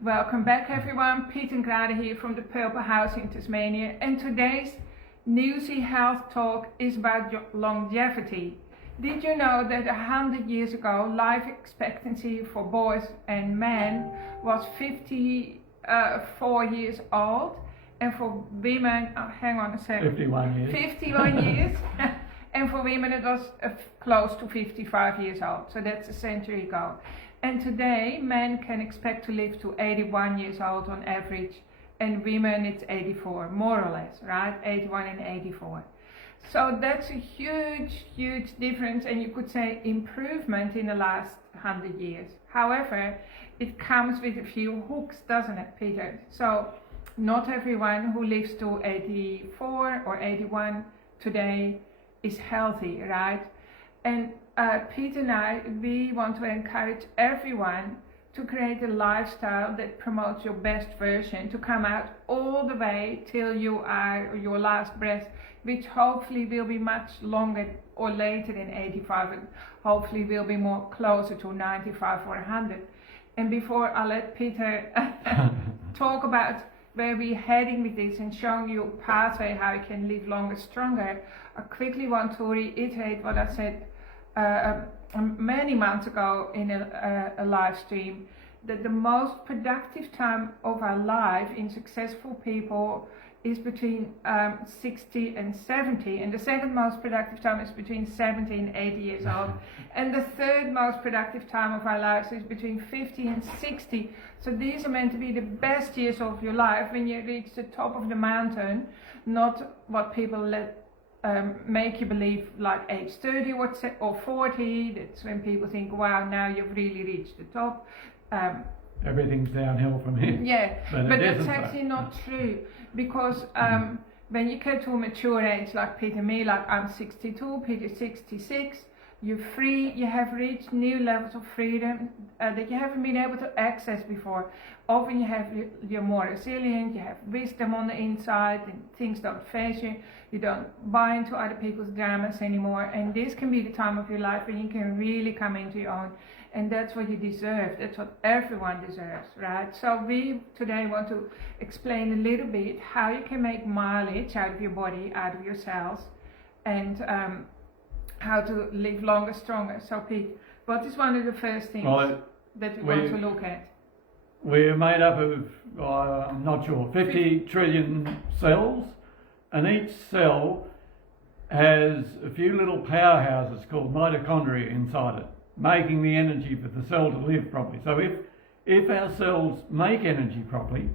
Welcome back everyone, Piet and Grada here from the Purple House in Tasmania, and today's Newsy Health Talk is about longevity. Did you know that 100 years ago life expectancy for boys and men was 54 years old, and for women, hang on a second, 51 years. 51 years, and for women it was close to 55 years old, so that's a century ago. And today men can expect to live to 81 years old on average, and women it's 84, more or less, right? 81 and 84. So that's a huge difference, and you could say improvement in the last 100 years. However, it comes with a few hooks, doesn't it, Peter? So not everyone who lives to 84 or 81 today is healthy, right? And Peter and I, we want to encourage everyone to create a lifestyle that promotes your best version, to come out all the way till you are your last breath, which hopefully will be much longer or later than 85, and hopefully will be more closer to 95 or 100. And before I let Peter talk about where we're heading with this and showing you a pathway how you can live longer, stronger, I quickly want to reiterate what I said many months ago in a live stream, that the most productive time of our life in successful people is between 60 and 70, and the second most productive time is between 70 and 80 years old, and the third most productive time of our lives is between 50 and 60. So these are meant to be the best years of your life when you reach the top of the mountain, not what people make you believe like age 30 or 40. That's when people think, wow, now you've really reached the top. Everything's downhill from here. Yeah, but that's actually so. not true, because when you get to a mature age like Peter and me, like I'm 62, Peter 66, you're free, you have reached new levels of freedom that you haven't been able to access before. Often you're more resilient, you have wisdom on the inside, and things don't phase you, you don't buy into other people's dramas anymore, and this can be the time of your life when you can really come into your own, and that's what you deserve, that's what everyone deserves, right? So we today want to explain a little bit how you can make mileage out of your body, out of your cells, and how to live longer, stronger. So Pete, what is one of the first things that we want to look at? We're made up of, I'm not sure, 50 trillion cells, and each cell has a few little powerhouses called mitochondria inside it, making the energy for the cell to live properly. So if our cells make energy properly,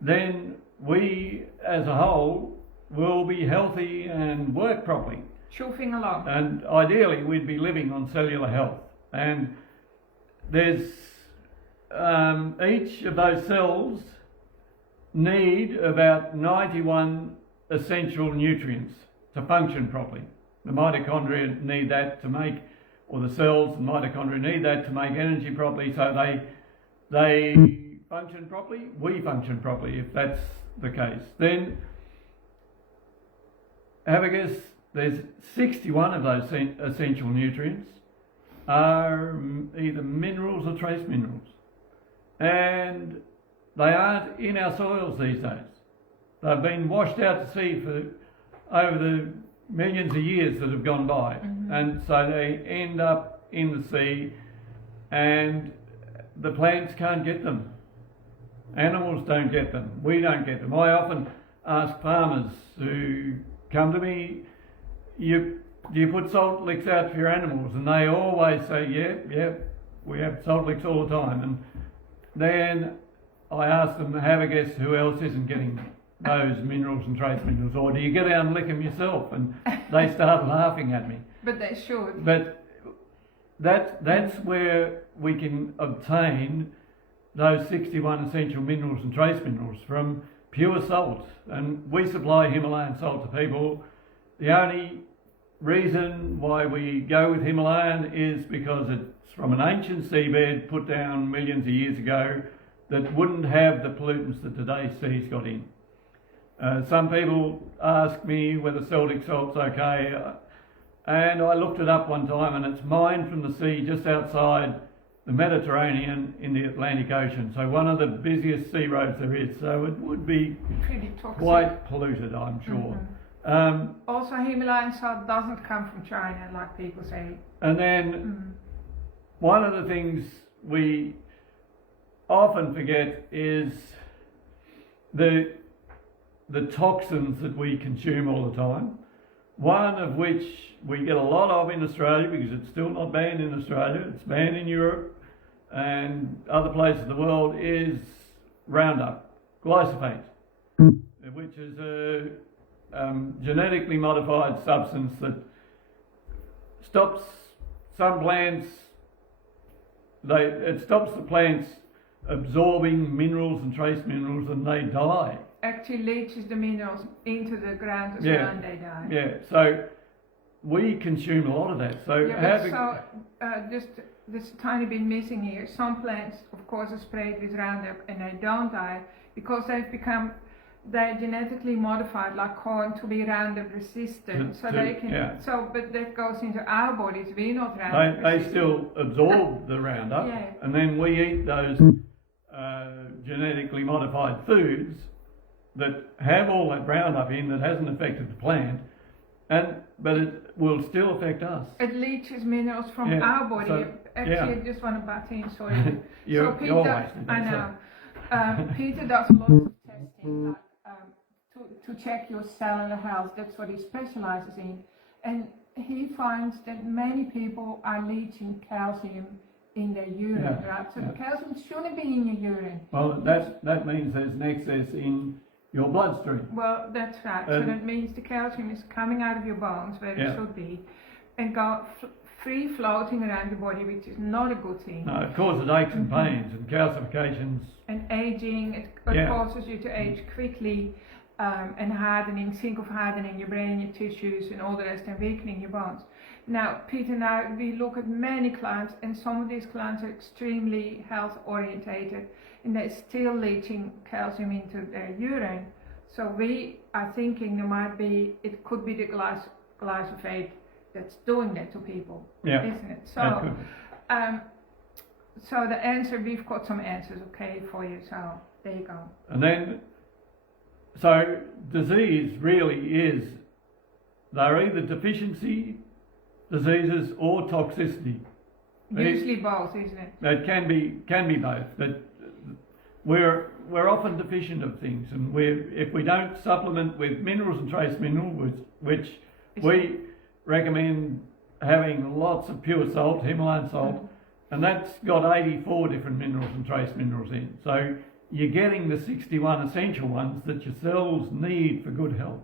then we as a whole will be healthy and work properly. Chuffing along. And ideally we'd be living on cellular health. And there's each of those cells need about 91 essential nutrients to function properly. The mitochondria need that to make, or the cells and mitochondria need that to make energy properly, so they function properly, we function properly if that's the case. Then have a guess, there's 61 of those essential nutrients are either minerals or trace minerals, and they aren't in our soils these days. They've been washed out to sea for over the millions of years that have gone by, and so they end up in the sea, and the plants can't get them, animals don't get them, we don't get them. I often ask farmers who come to me, do you put salt licks out for your animals? And they always say, yeah, we have salt licks all the time. And then I ask them, have a guess who else isn't getting those minerals and trace minerals, or do you get out and lick them yourself? And they start laughing at me. But they should. But that's where we can obtain those 61 essential minerals and trace minerals from pure salt. And we supply Himalayan salt to people. The only reason why we go with Himalayan is because it's from an ancient seabed put down millions of years ago that wouldn't have the pollutants that today's sea's got in. Some people ask me whether Celtic salt's okay, and I looked it up one time, and it's mined from the sea just outside the Mediterranean in the Atlantic Ocean. So one of the busiest sea roads there is. So it would be Pretty toxic. quite polluted, I'm sure. Also, Himalayan salt doesn't come from China, like people say. And then one of the things we often forget is the toxins that we consume all the time. One of which we get a lot of in Australia, because it's still not banned in Australia, it's banned in Europe and other places of the world, is Roundup, glyphosate, which is a genetically modified substance that stops some plants, it stops the plants absorbing minerals and trace minerals, and they die. Actually leaches the minerals into the ground as well, and they die. Yeah, so we consume a lot of that. So just there's a tiny bit missing here. Some plants, of course, are sprayed with Roundup and they don't die because they're genetically modified, like corn, to be Roundup resistant. But that goes into our bodies. We're not Roundup resistant. They still absorb the Roundup, and then we eat those genetically modified foods that have all that Roundup in that hasn't affected the plant, but it will still affect us. It leaches minerals from our body. So, I just want to butt in, sorry. You're Peter, I know. Peter does a lot of testing, like, to check your cellular health. That's what he specializes in. And he finds that many people are leaching calcium in their urine, right? So the calcium shouldn't be in your urine. Well, that means there's an excess in your bloodstream. Well, that's right. So that means the calcium is coming out of your bones where it should be and go free floating around your body, which is not a good thing. No, it causes aches and pains and calcifications. And aging, it causes you to age quickly, and hardening, think of hardening your brain, your tissues and all the rest, and weakening your bones. Now, Peter and I, we look at many clients, and some of these clients are extremely health orientated and they're still leaching calcium into their urine. So we are thinking it could be the glyphosate that's doing that to people, isn't it? So, so the answer, we've got some answers, for you. So there you go. And then, so disease really is, they're either deficiency diseases or toxicity. Usually both, isn't it? It can be both. But we're often deficient of things, and if we don't supplement with minerals and trace minerals, which we recommend having lots of pure salt, Himalayan salt, and that's got 84 different minerals and trace minerals in. So you're getting the 61 essential ones that your cells need for good health.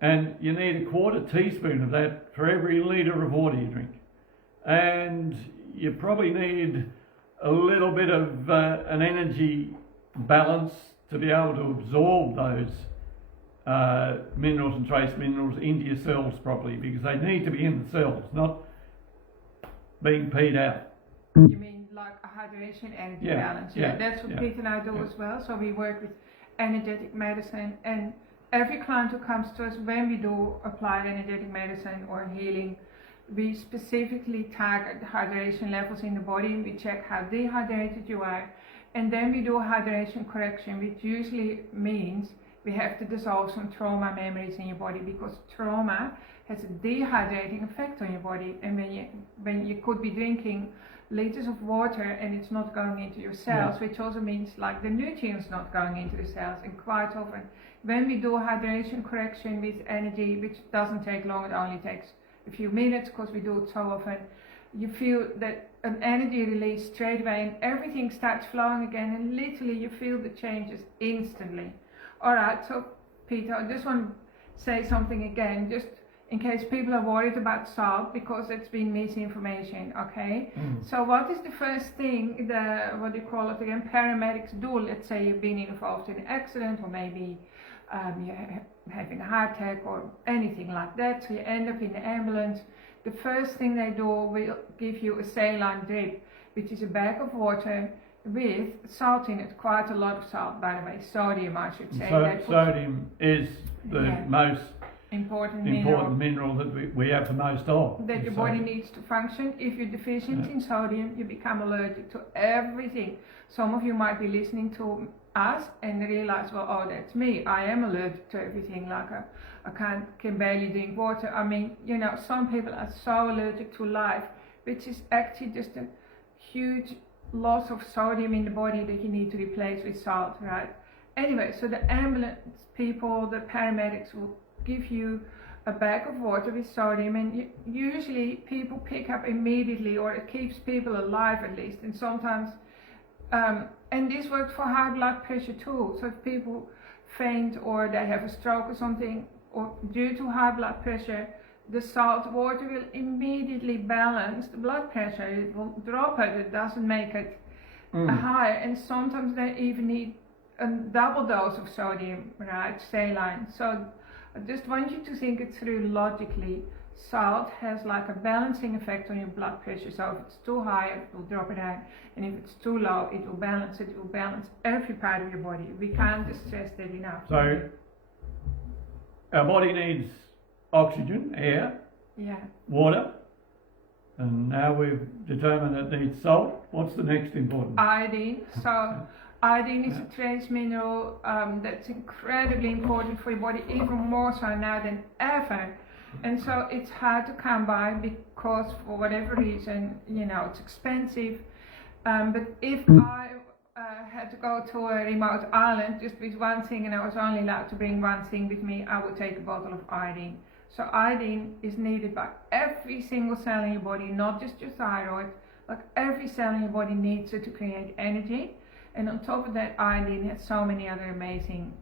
And you need a quarter teaspoon of that for every litre of water you drink. And you probably need a little bit of an energy balance to be able to absorb those minerals and trace minerals into your cells properly, because they need to be in the cells, not being peed out. You mean like a hydration energy balance? That's what Pete and I do as well. So we work with energetic medicine, and every client who comes to us, when we do apply energetic medicine or healing, we specifically target hydration levels in the body, and we check how dehydrated you are, and then we do hydration correction, which usually means we have to dissolve some trauma memories in your body, because trauma has a dehydrating effect on your body. And when you could be drinking liters of water and it's not going into your cells, which also means like the nutrients not going into the cells. And quite often when we do hydration correction with energy, which doesn't take long, it only takes a few minutes because we do it so often, you feel that an energy release straight away and everything starts flowing again, and literally you feel the changes instantly. Alright, so Peter, I just want to say something again, just in case people are worried about salt, because it's been misinformation, okay? So what is the first thing, what do you call it again, paramedics do? Let's say you've been involved in an accident, or maybe you're having a heart attack or anything like that, so you end up in the ambulance. The first thing they do will give you a saline drip, which is a bag of water with salt in it, quite a lot of salt, by the way, sodium I should say. Sodium is the most important mineral that we have the most of. that your body needs to function. If you're deficient in sodium, you become allergic to everything. Some of you might be listening to us and realize, well, oh, that's me. I am allergic to everything. Like I can barely drink water. I mean, you know, some people are so allergic to life, which is actually just a huge loss of sodium in the body that you need to replace with salt, right? Anyway, so the ambulance people, the paramedics will give you a bag of water with sodium, and usually people pick up immediately, or it keeps people alive at least. And sometimes, and this works for high blood pressure too. So if people faint or they have a stroke or something, or due to high blood pressure, the salt water will immediately balance the blood pressure. It will drop it. It doesn't make it higher. And sometimes they even need a double dose of sodium, right, saline. So I just want you to think it through logically. Salt has like a balancing effect on your blood pressure. So if it's too high, it will drop it down. And if it's too low, it will balance it. It will balance every part of your body. We can't stress that enough. So our body needs oxygen, air, water, and now we've determined it needs salt. What's the next important? Iodine. So iodine is a trace mineral that's incredibly important for your body, even more so now than ever. And so it's hard to come by because for whatever reason, you know, it's expensive. But if I had to go to a remote island just with one thing and I was only allowed to bring one thing with me, I would take a bottle of iodine. So iodine is needed by every single cell in your body, not just your thyroid. Like every cell in your body needs it to create energy. And on top of that, iodine has so many other amazing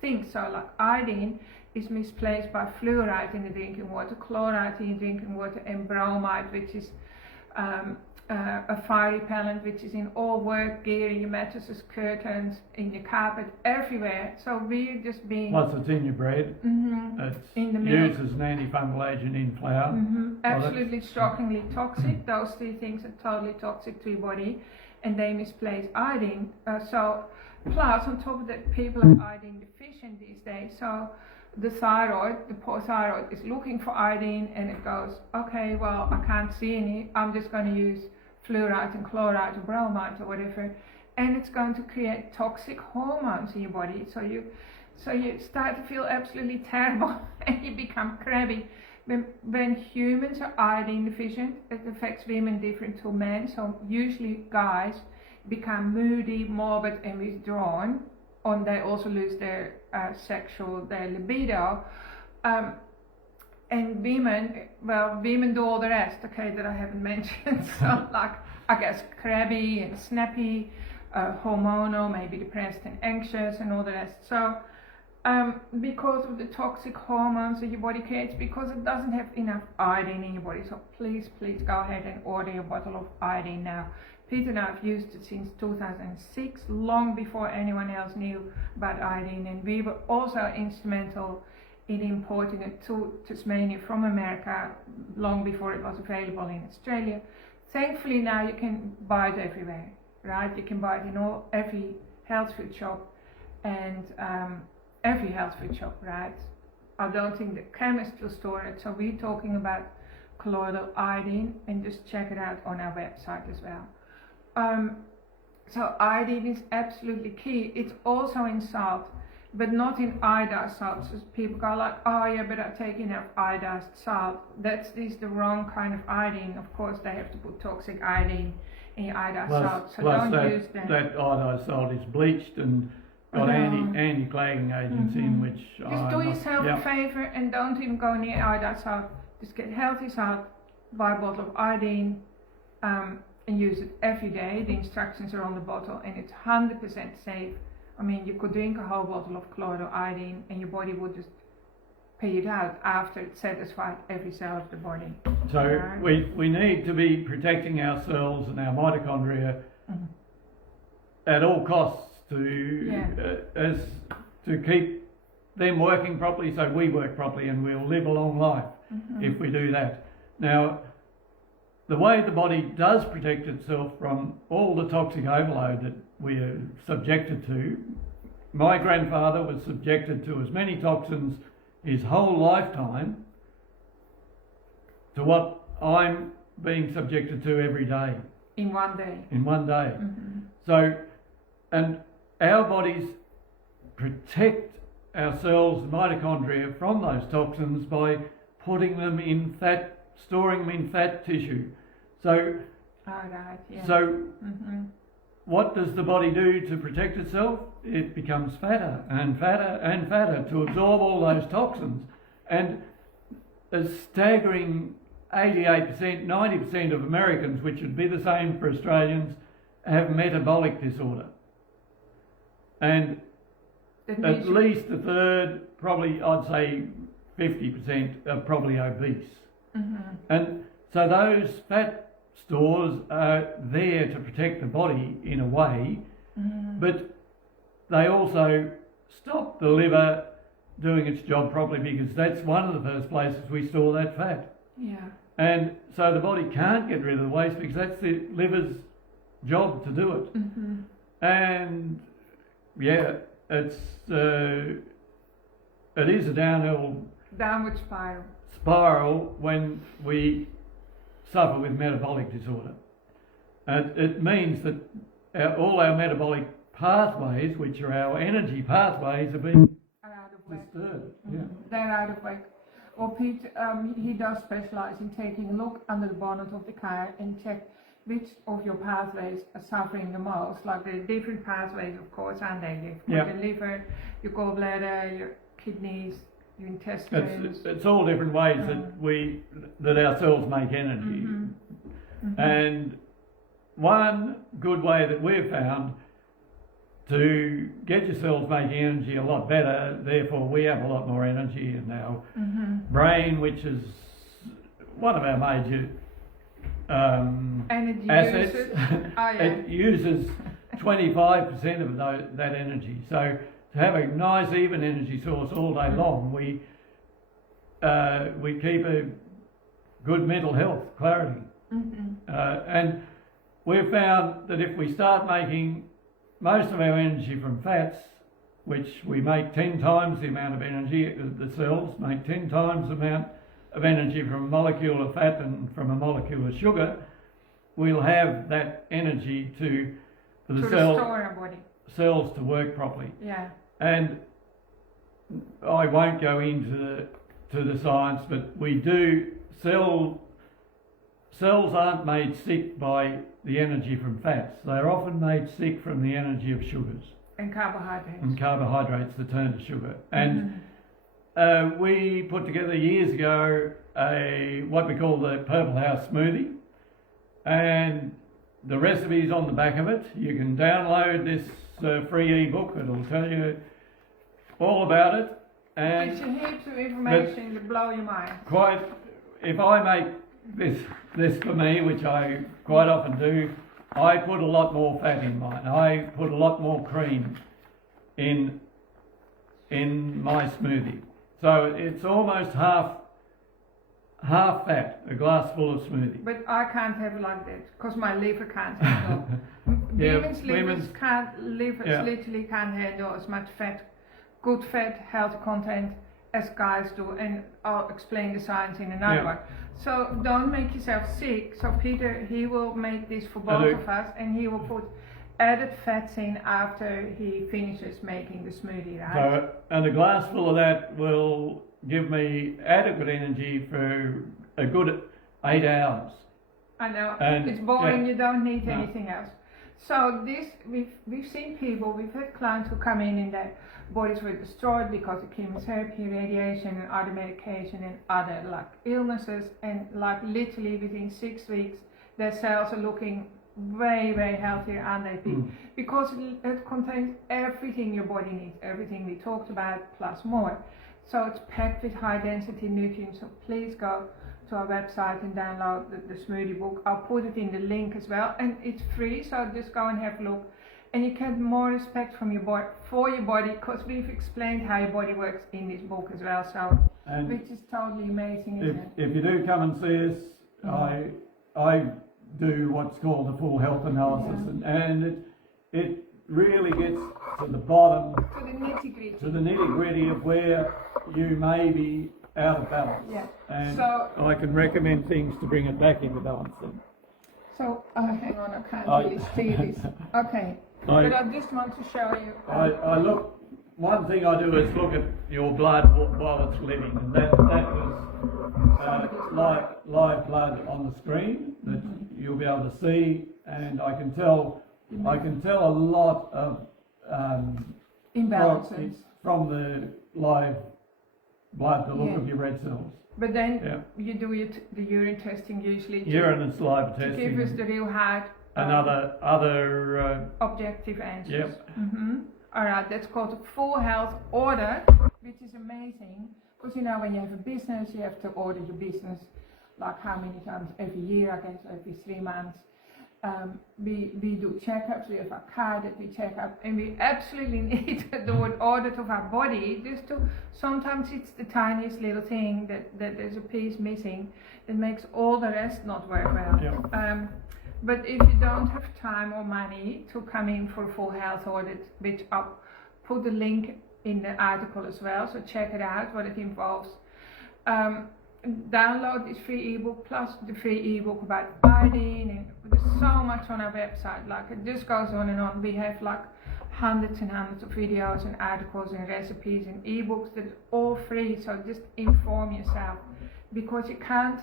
things. So like iodine is misplaced by fluoride in the drinking water, chloride in the drinking water, and bromide, which is a fire repellent, which is in all work gear, in your mattresses, curtains, in your carpet, everywhere. So we're just being... Plus it's in your bread. It's in the used as an antifungal agent in flour. Absolutely shockingly toxic. Those three things are totally toxic to your body, and they misplace iodine. So plus on top of that, people are iodine deficient these days. So the thyroid, the poor thyroid, is looking for iodine, and it goes, okay, well, I can't see any, I'm just going to use fluoride and chloride or bromide or whatever, and it's going to create toxic hormones in your body. So you start to feel absolutely terrible and you become crabby. When humans are iodine deficient, it affects women different to men. So usually guys become moody, morbid, and withdrawn. And they also lose their their libido. And women do all the rest, okay, that I haven't mentioned. So like, I guess, crabby and snappy, hormonal, maybe depressed and anxious and all the rest. So because of the toxic hormones that your body creates, because it doesn't have enough iodine in your body. So please go ahead and order your bottle of iodine now. Peter and I have used it since 2006, long before anyone else knew about iodine, and we were also instrumental in importing it to Tasmania from America long before it was available in Australia. Thankfully now you can buy it everywhere, right? You can buy it in every health food shop and every health food shop, right? I don't think the chemist will store it, so we're talking about colloidal iodine, and just check it out on our website as well. So iodine is absolutely key. It's also in salt, but not in iodized salt. So people go like, oh yeah, but I take enough iodized salt. That's the wrong kind of iodine. Of course, they have to put toxic iodine in your iodized salt. So don't use that. That iodized salt is bleached and got anti-clogging agents in, which just do yourself a favor and don't even go near iodized salt. Just get healthy salt, buy a bottle of iodine, and use it every day. The instructions are on the bottle, and it's 100% safe. I mean, you could drink a whole bottle of colloidal iodine and your body would just pee it out after it's satisfied every cell of the body. So we need to be protecting our cells and our mitochondria at all costs to keep them working properly, so we work properly and we'll live a long life if we do that. Now, the way the body does protect itself from all the toxic overload that we are subjected to, my grandfather was subjected to as many toxins his whole lifetime to what I'm being subjected to every day. In one day. In one day. Mm-hmm. So, and our bodies protect our cells, mitochondria, from those toxins by putting them in fat, storing them in fat tissue. So, Right, yeah. so Mm-hmm. what does the body do to protect itself? It becomes fatter and fatter and fatter to absorb all those toxins. And a staggering 88%, 90% of Americans, which would be the same for Australians, have metabolic disorder. And at least a third, probably I'd say 50% are probably obese. Mm-hmm. And so those fat stores are there to protect the body in a way, Mm-hmm. but they also stop the liver doing its job properly, because that's one of the first places we store that fat. Yeah. And so the body can't get rid of the waste because that's the liver's job to do it. Mm-hmm. And yeah, it is a Downward spiral when we suffer with metabolic disorder. And it means that all our metabolic pathways, which are our energy pathways, are being out of whack. disturbed. Mm-hmm. Yeah. They're out of whack. Or Pete, he does specialize in taking a look under the bonnet of the car and check which of your pathways are suffering the most. Like the different pathways, of course, aren't they? You've got your liver, your gallbladder, your kidneys, your intestines. It's all different ways that our cells make energy. Mm-hmm. Mm-hmm. And one good way that we've found to get your cells making energy a lot better, therefore we have a lot more energy in our Mm-hmm. brain, which is one of our major Energy assets. usage. Oh, yeah. It uses 25% of that energy. So to have a nice even energy source all day long, we keep a good mental health, clarity. Mm-hmm. And we've found that if we start making most of our energy from fats, which we make 10 times the amount of energy, the cells make 10 times the amount of energy from a molecule of fat and from a molecule of sugar, we'll have that energy for the restore our body. cells to work properly. Yeah. And I won't go into the science, but we do cells aren't made sick by the energy from fats. They're often made sick from the energy of sugars And carbohydrates. and carbohydrates that turn to sugar. And Mm-hmm. we put together years ago what we call the Purple House smoothie, and the recipe's on the back of it. You can download this free ebook. It'll tell you all about it. And It's a heap of information that blow your mind. if I make this for me, which I quite often do, I put a lot more fat in mine. I put a lot more cream in my smoothie. So it's almost half fat, a glass full of smoothie. But I can't have it like that because my liver can't handle. Women's livers literally can't handle as much fat, good fat, healthy content as guys do, and I'll explain the science in another one. So don't make yourself sick. So Peter, he will make this for both of us, and he will put added fats in after he finishes making the smoothie, right? So, and a glass full of that will give me adequate energy for a good 8 hours. I know, And, it's boring, yeah. you don't need No. anything else. So this, we've seen people, we've had clients who come in and their bodies were destroyed because of chemotherapy, radiation and other medication and other like illnesses, and like literally within 6 weeks their cells are looking way, way healthier, aren't they, Pete? Because it contains everything your body needs, everything we talked about plus more. So it's packed with high density nutrients, so please go to our website and download the smoothie book. I'll put it in the link as well, and it's free, so just go and have a look. And you get more respect from your body for your body, because we've explained how your body works in this book as well. So, And which is totally amazing, isn't it? if you do come and see us, I do what's called a full health analysis, and really gets to the bottom, To the nitty-gritty. to the nitty-gritty of where you may be out of balance. Yeah. And So- I can recommend things to bring it back into balance then. So, hang on, I can't I- really see this. Okay, but I just want to show you. I look, one thing I do is look at your blood while it's living, and that was live blood on the screen that you'll be able to see, and I can tell a lot of Imbalances. from the live blood, the look Yeah. of your red cells. But then Yeah. you do the urine testing usually Urine and saliva to give us testing the real hard and other objective answers. Yep. Alright, that's called a full health order, which is amazing because you know when you have a business, you have to order your business like how many times every year, I guess every 3 months. We do checkups, we have a car that we check up, and we absolutely need to do an audit of our body just to, sometimes it's the tiniest little thing that there's a piece missing that makes all the rest not work well. Yeah. But if you don't have time or money to come in for a full health audit, which I'll put the link in the article as well, so check it out what it involves. Download this free ebook plus the free ebook about iodine, and there's so much on our website, like it just goes on and on. We have like hundreds and hundreds of videos and articles and recipes and ebooks that are all free, so just inform yourself because you can't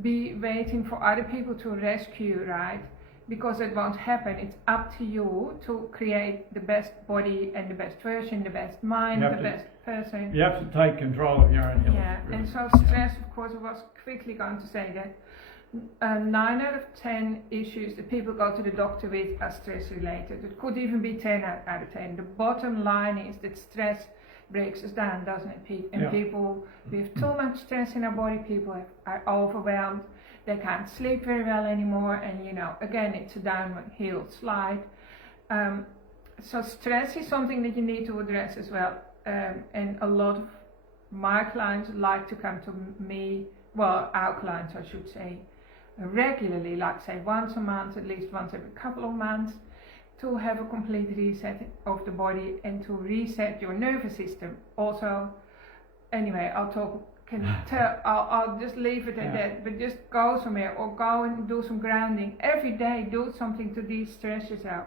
be waiting for other people to rescue you, right? Because it won't happen. It's up to you to create the best body and the best version, the best mind, the best person. You have to take control of your own health. Yeah, and so stress, of course, I was quickly going to say that 9 out of 10 issues that people go to the doctor with are stress related. It could even be 10 out of 10. The bottom line is that stress breaks us down, doesn't it, Pete? And people with too much stress in our body, people are overwhelmed. They can't sleep very well anymore, and you know, again, it's a downhill slide. So stress is something that you need to address as well. And a lot of my clients like to come to me, well, our clients, I should say, regularly, like say once a month, at least once every couple of months, to have a complete reset of the body and to reset your nervous system. Also, anyway, I'll just leave it at that, but just go somewhere or go and do some grounding. Every day, do something to de-stress yourself.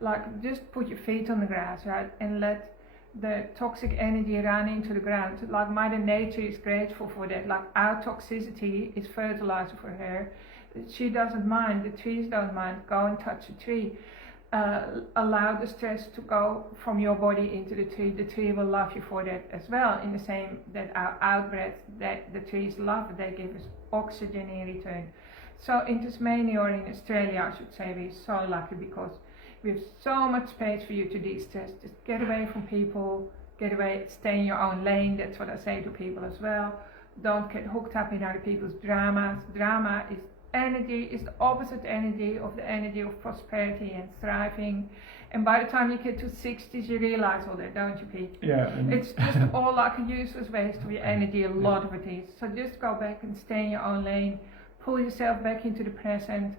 Like, just put your feet on the grass, right, and let the toxic energy run into the ground. Like, Mother Nature is grateful for that. Like, our toxicity is fertilizer for her. She doesn't mind, the trees don't mind. Go and touch a tree. Allow the stress to go from your body into the tree will love you for that as well, in the same that our out breath, that the trees love, they give us oxygen in return. So in Tasmania, or in Australia I should say, we're so lucky because we have so much space for you to de-stress. Just get away from people, get away, stay in your own lane. That's what I say to people as well. Don't get hooked up in other people's dramas. Drama is energy, is the opposite energy of the energy of prosperity and thriving. And by the time you get to 60s, you realize all that, don't you, Pete? Yeah. It's just all like a useless waste of your energy, a lot of it is. So just go back and stay in your own lane, pull yourself back into the present,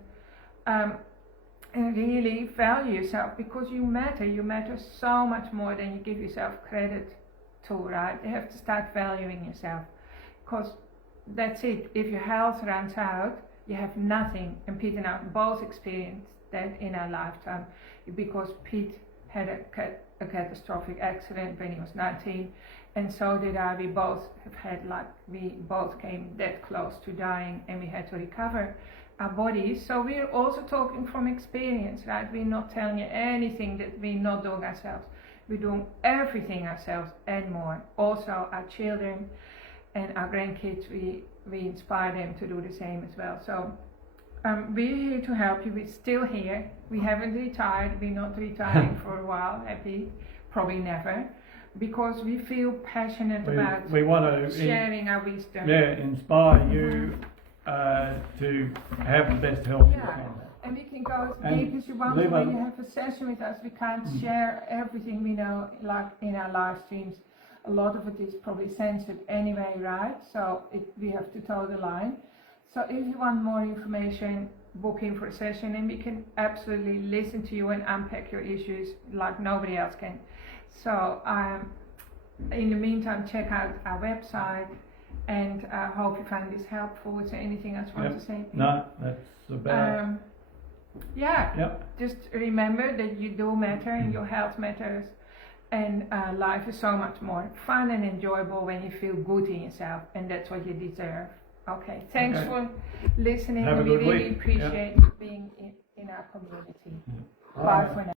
and really value yourself, because you matter so much more than you give yourself credit to, right? You have to start valuing yourself, because that's it. If your health runs out, you have nothing. And Pete and I both experienced that in our lifetime, because Pete had a catastrophic accident when he was 19, and so did I. We both have had, we both came that close to dying, and we had to recover our bodies. So we're also talking from experience, right? We're not telling you anything that we're not doing ourselves. We're doing everything ourselves and more. Also our children and our grandkids, we inspire them to do the same as well. So we're here to help you. We're still here. We haven't retired. We're not retiring for a while, happy, probably never, because we feel passionate about we want to sharing our wisdom. Yeah, inspire you to have the best health you Yeah. can. And we can go as And deep as you want. live When a- you have a session with us, we can't share everything we know, like in our live streams. A lot of it is probably censored anyway, right? So we have to toe the line. So if you want more information, book in for a session and we can absolutely listen to you and unpack your issues like nobody else can. So in the meantime, check out our website, and I hope you find this helpful. Is there anything else you want to say? No, that's about just remember that you do matter and your health matters, and life is so much more fun and enjoyable when you feel good in yourself, and that's what you deserve. Okay, thanks for listening. Have a We good really week. appreciate you being in our community. Bye for now.